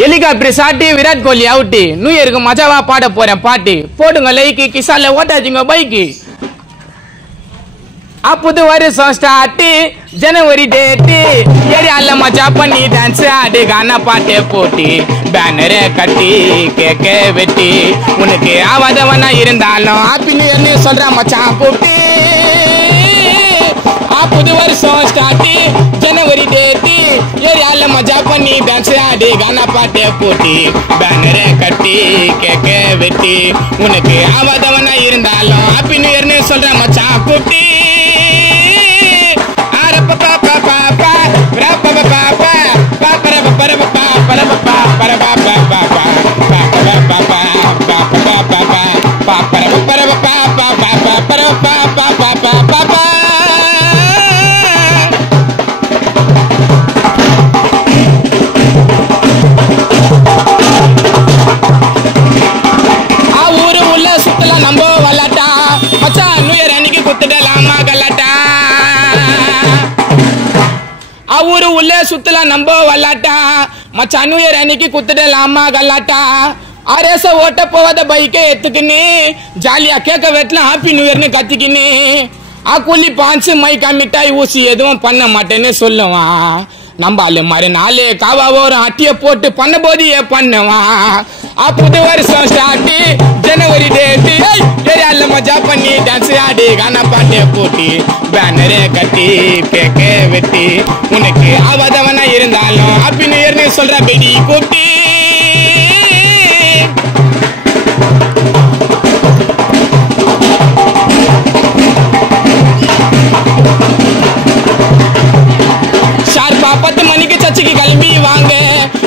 Helicopter சாட்டி Virat Kohli out. New இயருக்கு மஜாவா பாட போறேன் பாட்டு. போடுங்க லைக்கு, கிசால ஓட்டாச்சுங்க பைக்கு. புது வருஷம் ஸ்டார்ட், ஜனவரி டேட்டு. ஏரியால மஜா பண்ணி டான்ஸ் ஆடு, கானா பாட்டே போட்டி. பேனரை கட்டி கேக்க வெட்டி, உனக்கு ஆவாதவனா இருந்தாலும் ஹாப்பி நியூ இயர்னு சொல்ற மச்சான் போட்டி. புது வருஷம் ஸ்டார்ட், ஜனவரி டேட்டு. ஏரியால மஜா பண்ணி டான்ஸ் ஆடு, கானா பாட்டே போட்டி. பேனரை கட்டி கேக்க வெட்டி, உனக்கு ஆவாதவனா இருந்தாலும் ஹாப்பி நியூ இயர்னு சொல்ற மச்சான் போட்டி. ஊரு உள்ள சுத்தலாம் நம்ம வல்லாட்டா மச்சான். நியூ இயர் அன்னைக்கு குத்துடலாமா கல்லாட்டா. ஊரு உள்ள சுத்தலாம் நம்ம வல்லாட்டா மச்சான். நியூ இயர் அன்னைக்கு குத்துடலாமா கல்லாட்டா. அரேச ஓட்ட போவாத பைக்கை எத்துக்கின்னு ஜாலியா கேட்க வெட்டலாம் ஹாப்பி நியூ இயர்னு கத்திக்கின்னு. கூலி பாஞ்சு மைக்கா மிட்டாய் ஊசி எதுவும் பண்ண மாட்டேன்னு சொல்லுவான். நம்பாலு மாதிரி நாலு காவா ஒரு அட்டிய போட்டு பண்ண போதியே பண்ணுவான். புது வருஷம் ஸ்டார்ட், ஜனவரி டேட்டு. ஏரியால மஜா பண்ணி டான்ஸ் ஆடி, கானா பாட்டே போட்டி. பேனரே கட்டி கேக்க வெட்டி, உனக்கு ஆவாதவனா இருந்தாலும் ஹாப்பி நியூ இயர்னு சொல்ற பெடி கூட்டி. ஷார்ப்பா 10 மணிக்கு சர்ச்சுக்கு கிளம்பி வாங்க,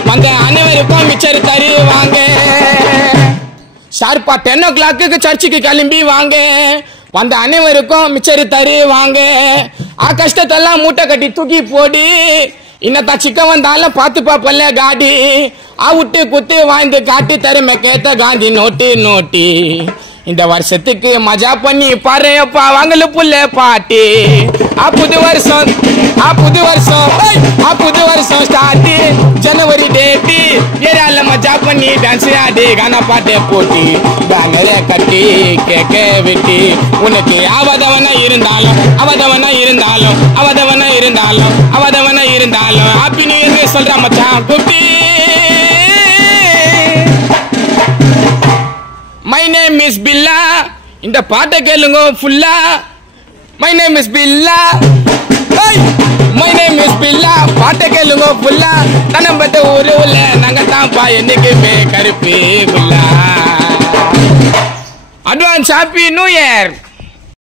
வந்த அனைவருக்கும் மிச்சர் தருவாங்க. ஷார்ப்பா 10 o'clock சர்ச்சுக்கு கிளம்பி வாங்க, வந்த அனைவருக்கும் மிச்சர் தருவாங்க. கஷ்டத்தெல்லாம் மூட்டை கட்டி தூக்கி போடி, இன்னத்தான் சிக்க வந்தாலும் பார்த்து பாப்பல்ல காடி. விட்டு குத்து வாழ்ந்து காட்டி தருமை கேட்ட காந்தி நோட்டி நோட்டி. இந்த வருஷத்துக்கு மஜா பண்ணி பாருப்பா வாங்கல புள்ள பாட்டி. புது வருஷம் புது வருஷம் ஸ்டார்ட், ஜனவரி டேட்டு. ஏரியால மஜா பண்ணி டான்ஸ் ஆடி, கானா பாட்டே போட்டி. பேனரை கட்டி கேக்க வெட்டி, உனக்கு ஆவாதவனா இருந்தாலும் ஹாப்பி நியூ இயர் சொல்ற மச்சான் குட்டி. My name is Billa. இந்த பாட்டை கேளுங்க ஃபுல்லா. My name is Billa. My name is Billa. பாட்டை கேளுங்க ஃபுல்லா. தனம்பட்ட ஊரு உள்ள நாங்க தான்ப்பா என்னைக்குமே கருப்பே புல்லா. Advance happy new year.